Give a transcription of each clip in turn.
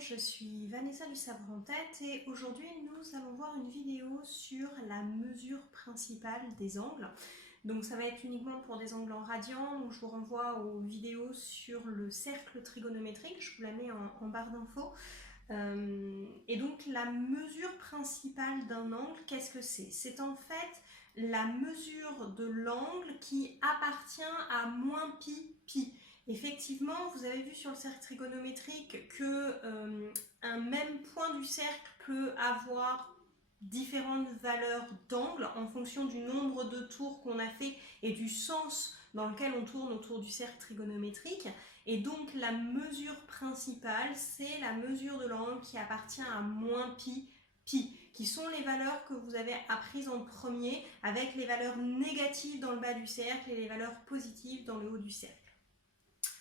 je suis Vanessa du Savoir en Tête et aujourd'hui nous allons voir une vidéo sur la mesure principale des angles. Donc ça va être uniquement pour des angles en radians, donc je vous renvoie aux vidéos sur le cercle trigonométrique, je vous la mets en barre d'infos. Et donc la mesure principale d'un angle, qu'est-ce que c'est? C'est en fait la mesure de l'angle qui appartient à moins pi. Effectivement, vous avez vu sur le cercle trigonométrique que un même point du cercle peut avoir différentes valeurs d'angle en fonction du nombre de tours qu'on a fait et du sens dans lequel on tourne autour du cercle trigonométrique. Et donc la mesure principale, c'est la mesure de l'angle qui appartient à moins pi, qui sont les valeurs que vous avez apprises en premier, avec les valeurs négatives dans le bas du cercle et les valeurs positives dans le haut du cercle.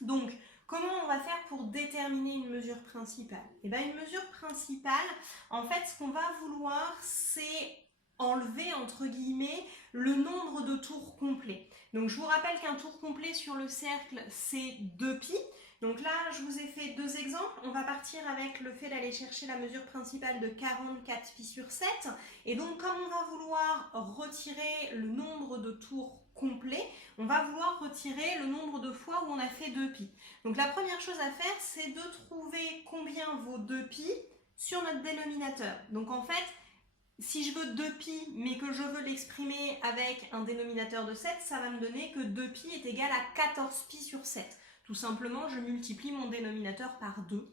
Donc, comment on va faire pour déterminer une mesure principale? Eh bien, une mesure principale, en fait, ce qu'on va vouloir, c'est enlever, entre guillemets, le nombre de tours complets. Donc, je vous rappelle qu'un tour complet sur le cercle, c'est 2pi. Donc là, je vous ai fait deux exemples. On va partir avec le fait d'aller chercher la mesure principale de 44 pi sur 7. Et donc, comme on va vouloir retirer le nombre de tours complet, on va vouloir retirer le nombre de fois où on a fait 2pi. Donc la première chose à faire, c'est de trouver combien vaut 2pi sur notre dénominateur. Donc en fait, si je veux 2pi, mais que je veux l'exprimer avec un dénominateur de 7, ça va me donner que 2pi est égal à 14pi sur 7. Tout simplement, je multiplie mon dénominateur par 2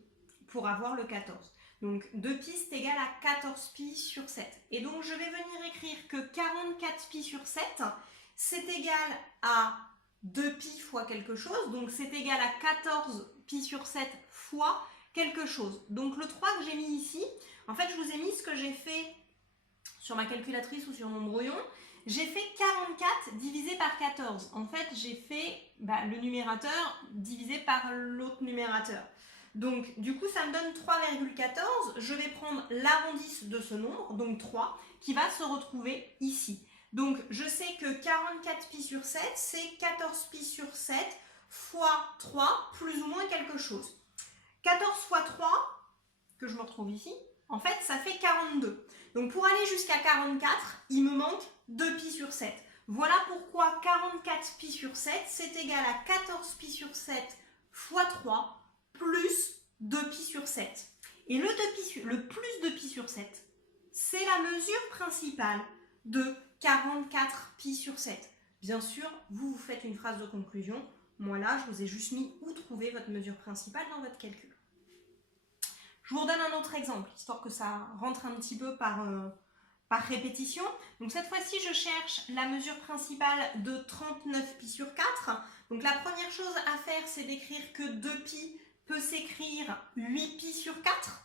pour avoir le 14. Donc 2pi c'est égal à 14pi sur 7. Et donc je vais venir écrire que 44pi sur 7, c'est égal à 2pi fois quelque chose, donc c'est égal à 14pi sur 7 fois quelque chose. Donc le 3 que j'ai mis ici, en fait je vous ai mis ce que j'ai fait sur ma calculatrice ou sur mon brouillon, j'ai fait 44 divisé par 14. En fait j'ai fait le numérateur divisé par l'autre numérateur. Donc du coup ça me donne 3,14, je vais prendre l'arrondi de ce nombre, donc 3, qui va se retrouver ici. Donc, je sais que 44pi sur 7, c'est 14pi sur 7 fois 3, plus ou moins quelque chose. 14 fois 3, que je me retrouve ici, en fait, ça fait 42. Donc, pour aller jusqu'à 44, il me manque 2pi sur 7. Voilà pourquoi 44pi sur 7, c'est égal à 14pi sur 7 fois 3, plus 2pi sur 7. Et le plus de pi sur 7, c'est la mesure principale de 44pi sur 7. Bien sûr, vous faites une phrase de conclusion. Moi là, je vous ai juste mis où trouver votre mesure principale dans votre calcul. Je vous redonne un autre exemple, histoire que ça rentre un petit peu par répétition. Donc cette fois-ci, je cherche la mesure principale de 39pi sur 4. Donc la première chose à faire, c'est d'écrire que 2pi peut s'écrire 8pi sur 4.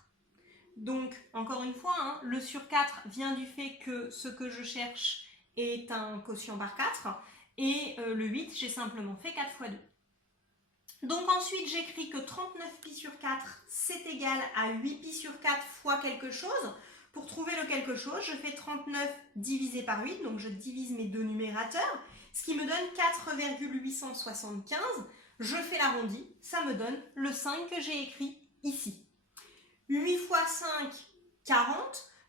Donc, encore une fois, le sur 4 vient du fait que ce que je cherche est un quotient par 4. Et le 8, j'ai simplement fait 4 fois 2. Donc ensuite, j'écris que 39pi sur 4, c'est égal à 8pi sur 4 fois quelque chose. Pour trouver le quelque chose, je fais 39 divisé par 8, donc je divise mes deux numérateurs, ce qui me donne 4,875. Je fais l'arrondi, ça me donne le 5 que j'ai écrit ici. 8 fois 5, 40.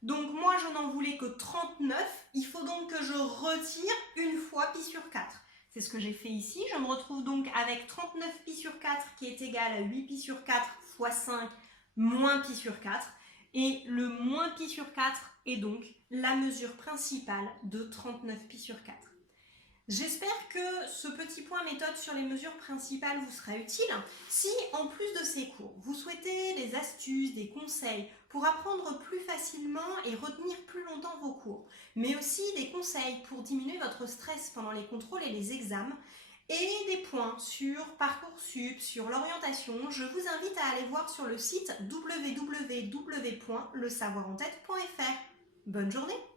Donc moi, je n'en voulais que 39. Il faut donc que je retire une fois pi sur 4. C'est ce que j'ai fait ici. Je me retrouve donc avec 39pi sur 4 qui est égal à 8pi sur 4 fois 5 moins pi sur 4. Et le moins pi sur 4 est donc la mesure principale de 39pi sur 4. J'espère que ce petit point méthode sur les mesures principales vous sera utile. Si, en plus de ces cours, vous souhaitez des astuces, des conseils pour apprendre plus facilement et retenir plus longtemps vos cours, mais aussi des conseils pour diminuer votre stress pendant les contrôles et les examens, et des points sur Parcoursup, sur l'orientation, je vous invite à aller voir sur le site www.lesavoirentête.fr. Bonne journée!